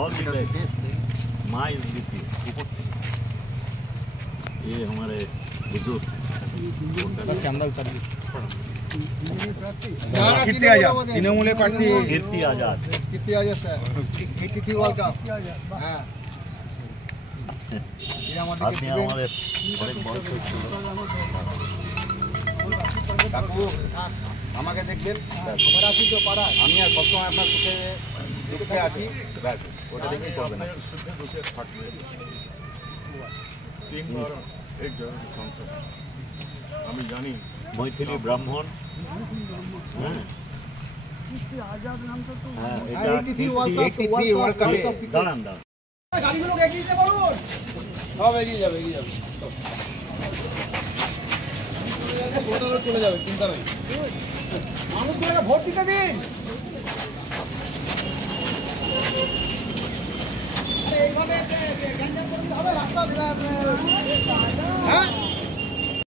All the best, माँ is with you. ये हमारे बुजुर्ग তৃণমূলের প্রার্থী कीर्ति आजाद। কীর্তি আজাদ স্যার, কীর্তি ওয়েলকাম। হ্যাঁ আপনি আমাদের অনেক বয়স হচ্ছিল। কাকু আমাকে দেখবেন, আমার আছি তো পাড়ায়, আমি আর সবসময় আপনার সুখে দুঃখে আছি, ব্যাস ওটা দেখেই করবেন। তিনবার এক জনের সংসদ আমি জানি। मैथिली ब्राह्मण, দাঁড়ান দাঁড়ান, গাড়িগুলো এগিয়ে দিতে বলুন, সব এগিয়ে যাবে, চলে যাবে, চিন্তা নেই। মানুষগুলোকে ভোট দিতে দিন। এইভাবে গ্যাঞ্জাম করে দিলে হবে, রাস্তা